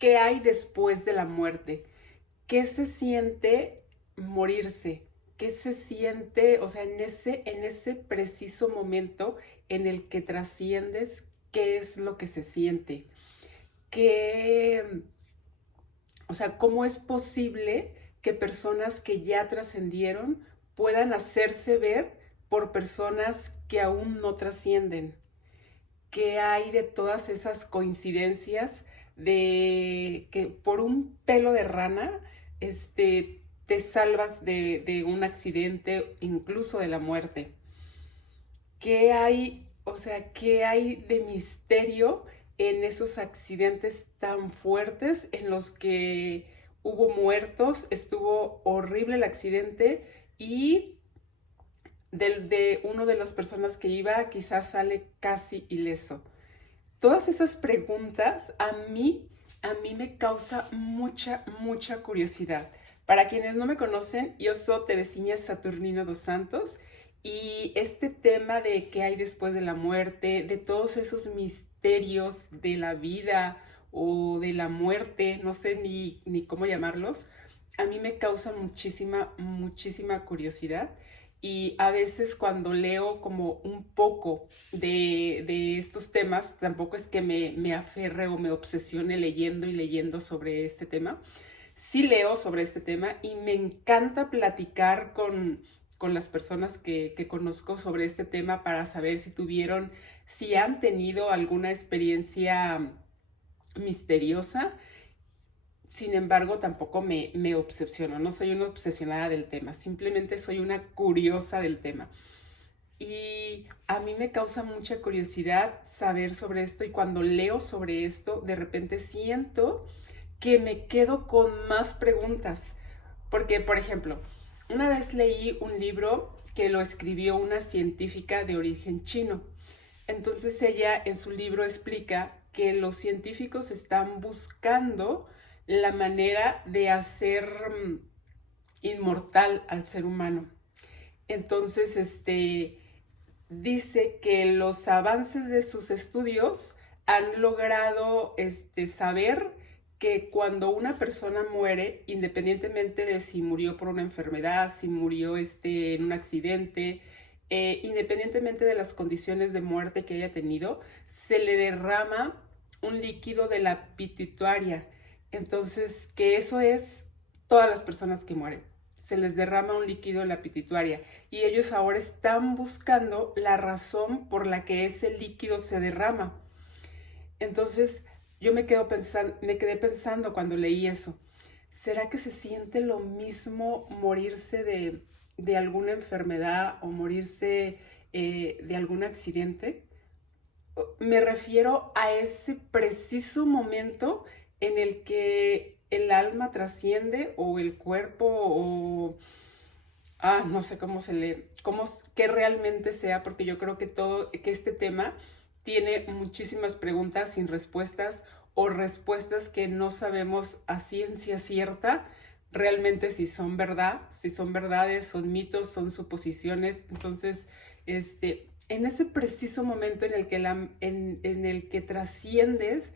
¿qué hay después de la muerte? ¿Qué se siente morirse? ¿Qué se siente, o sea, en ese preciso momento en el que trasciendes, qué es lo que se siente? ¿Qué, o sea, cómo es posible que personas que ya trascendieron puedan hacerse ver por personas que aún no trascienden? ¿Qué hay de todas esas coincidencias de que por un pelo de rana te salvas de un accidente, incluso de la muerte? ¿Qué hay, o sea, qué hay de misterio en esos accidentes tan fuertes en los que hubo muertos, estuvo horrible el accidente y de uno de las personas que iba quizás sale casi ileso? Todas esas preguntas a mí me causa mucha curiosidad. Para quienes no me conocen, yo soy Teresina Saturnino dos Santos y este tema de qué hay después de la muerte, de todos esos misterios de la vida o de la muerte, no sé ni cómo llamarlos, a mí me causa muchísima curiosidad. Y a veces cuando leo como un poco de estos temas, tampoco es que me aferre o me obsesione leyendo y leyendo sobre este tema. Sí leo sobre este tema y me encanta platicar con las personas que conozco sobre este tema para saber si han tenido alguna experiencia misteriosa. Sin embargo, tampoco me obsesiono, no soy una obsesionada del tema, simplemente soy una curiosa del tema. Y a mí me causa mucha curiosidad saber sobre esto y cuando leo sobre esto, de repente siento que me quedo con más preguntas. Porque, por ejemplo, una vez leí un libro que lo escribió una científica de origen chino. Entonces ella en su libro explica que los científicos están buscando la manera de hacer inmortal al ser humano. Entonces, dice que los avances de sus estudios han logrado saber que cuando una persona muere, independientemente de si murió por una enfermedad, si murió en un accidente, independientemente de las condiciones de muerte que haya tenido, se le derrama un líquido de la pituitaria. Entonces, que eso es todas las personas que mueren. Se les derrama un líquido en la pituitaria y ellos ahora están buscando la razón por la que ese líquido se derrama. Entonces yo me quedé pensando cuando leí eso. ¿Será que se siente lo mismo morirse de alguna enfermedad o morirse de algún accidente? Me refiero a ese preciso momento en el que el alma trasciende o el cuerpo o no sé cómo se lee, que realmente sea, porque yo creo que este tema tiene muchísimas preguntas sin respuestas o respuestas que no sabemos a ciencia cierta realmente si son verdad, si son verdades, son mitos, son suposiciones. Entonces, en ese preciso momento en el que trasciendes,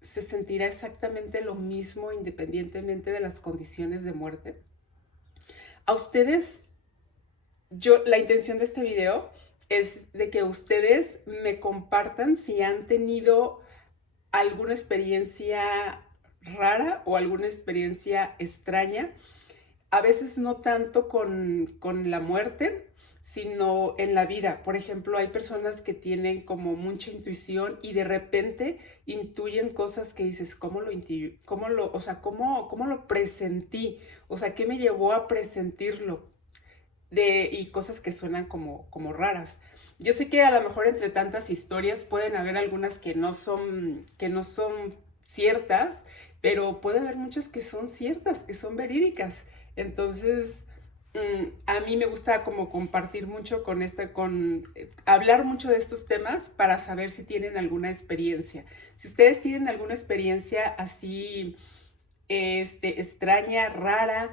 se sentirá exactamente lo mismo independientemente de las condiciones de muerte. A ustedes, la intención de este video es de que ustedes me compartan si han tenido alguna experiencia rara o alguna experiencia extraña. A veces no tanto con la muerte, sino en la vida. Por ejemplo, hay personas que tienen como mucha intuición y de repente intuyen cosas que dices, ¿cómo lo intuyo? O sea, cómo lo presentí? O sea, ¿qué me llevó a presentirlo? Y cosas que suenan como raras. Yo sé que a lo mejor entre tantas historias pueden haber algunas que no son ciertas, pero puede haber muchas que son ciertas, que son verídicas. Entonces, a mí me gusta como compartir mucho hablar mucho de estos temas para saber si tienen alguna experiencia. Si ustedes tienen alguna experiencia así, extraña, rara,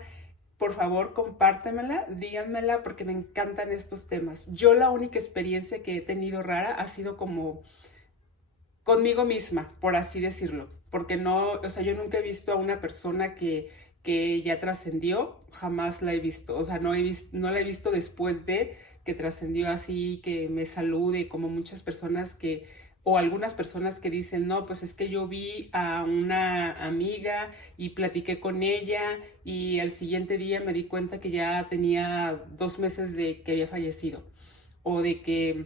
por favor, compártemela, díganmela porque me encantan estos temas. Yo la única experiencia que he tenido rara ha sido como conmigo misma, por así decirlo, porque no, o sea, yo nunca he visto a una persona que ya trascendió, jamás la he visto, o sea, no la he visto después de que trascendió así, que me salude, como muchas personas que, o algunas personas que dicen, no, pues es que yo vi a una amiga y platiqué con ella y al siguiente día me di cuenta que ya tenía 2 meses de que había fallecido, o de que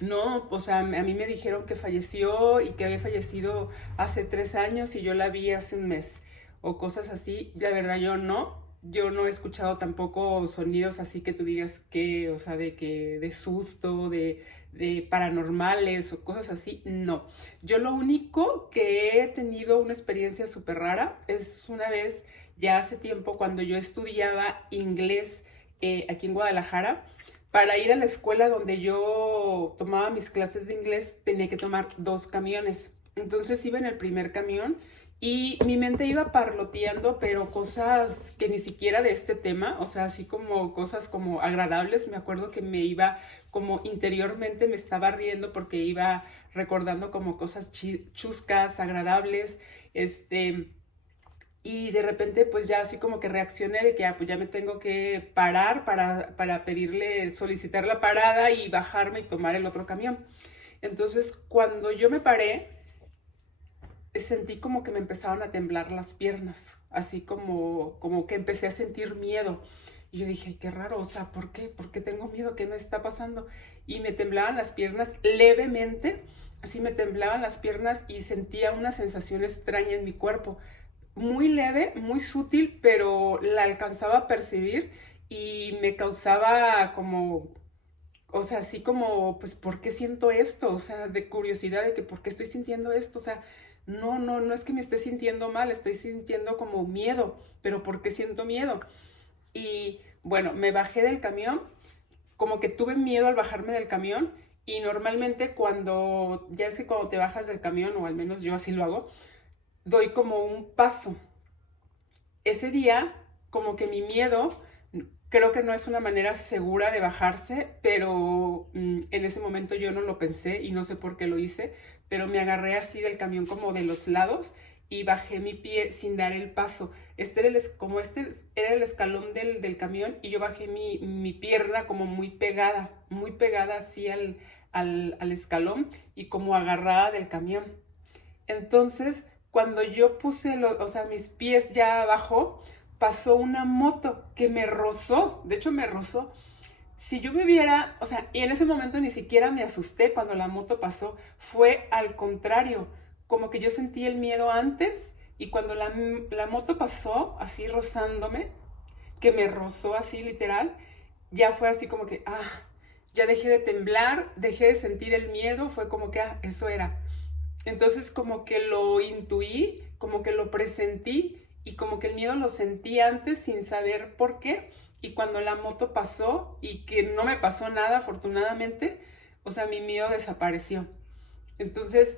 no, o sea, a mí me dijeron que falleció y que había fallecido hace 3 años y yo la vi hace un mes o cosas así. La verdad yo no he escuchado tampoco sonidos así que tú digas que, o sea, de que de susto, de paranormales o cosas así, no. Yo lo único que he tenido una experiencia súper rara es una vez, ya hace tiempo, cuando yo estudiaba inglés aquí en Guadalajara. Para ir a la escuela donde yo tomaba mis clases de inglés tenía que tomar 2 camiones. Entonces iba en el primer camión y mi mente iba parloteando, pero cosas que ni siquiera de este tema, o sea, así como cosas como agradables. Me acuerdo que me iba como interiormente me estaba riendo porque iba recordando como cosas chuscas, agradables, y de repente pues ya así como que reaccioné de que pues ya me tengo que parar para pedirle, solicitar la parada y bajarme y tomar el otro camión. Entonces cuando yo me paré, sentí como que me empezaron a temblar las piernas, así como que empecé a sentir miedo. Y yo dije, qué raro, o sea, ¿por qué? ¿Por qué tengo miedo? ¿Qué me está pasando? Y me temblaban las piernas levemente, así me temblaban las piernas y sentía una sensación extraña en mi cuerpo, muy leve, muy sutil, pero la alcanzaba a percibir y me causaba como, o sea, así como, pues, ¿por qué siento esto? O sea, de curiosidad de que, ¿por qué estoy sintiendo esto? O sea, no es que me esté sintiendo mal, estoy sintiendo como miedo, pero ¿por qué siento miedo? Y bueno, me bajé del camión, como que tuve miedo al bajarme del camión y normalmente cuando, ya es que cuando te bajas del camión, o al menos yo así lo hago, doy como un paso. Ese día, como que mi miedo, creo que no es una manera segura de bajarse, pero en ese momento yo no lo pensé y no sé por qué lo hice, pero me agarré así del camión como de los lados y bajé mi pie sin dar el paso. Como este era el escalón del camión y yo bajé mi pierna como muy pegada así al escalón y como agarrada del camión. Entonces, cuando yo puse o sea, mis pies ya abajo, pasó una moto que me rozó, de hecho me rozó. Si yo me hubiera, o sea, y en ese momento ni siquiera me asusté cuando la moto pasó, fue al contrario, como que yo sentí el miedo antes y cuando la moto pasó, así rozándome, que me rozó así literal, ya fue así como que, ya dejé de temblar, dejé de sentir el miedo, fue como que, eso era. Entonces como que lo intuí, como que lo presentí y como que el miedo lo sentí antes sin saber por qué. Y cuando la moto pasó y que no me pasó nada, afortunadamente, o sea, mi miedo desapareció. Entonces,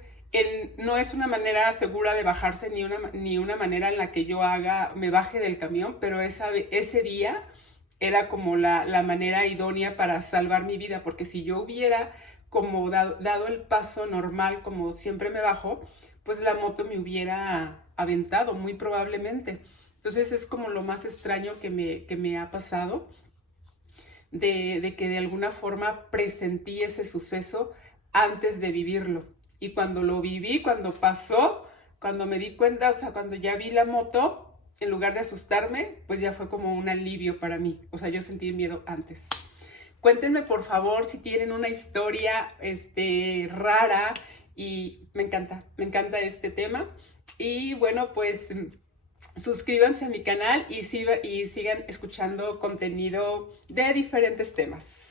no es una manera segura de bajarse ni una manera en la que yo me baje del camión, pero ese día era como la manera idónea para salvar mi vida, porque si yo hubiera como dado el paso normal, como siempre me bajo, pues la moto me hubiera aventado, muy probablemente. Entonces es como lo más extraño que me ha pasado, de que de alguna forma presentí ese suceso antes de vivirlo. Y cuando lo viví, cuando pasó, cuando me di cuenta, o sea, cuando ya vi la moto, en lugar de asustarme, pues ya fue como un alivio para mí. O sea, yo sentí miedo antes. Cuéntenme por favor si tienen una historia rara y me encanta este tema. Y bueno, pues suscríbanse a mi canal y sigan escuchando contenido de diferentes temas.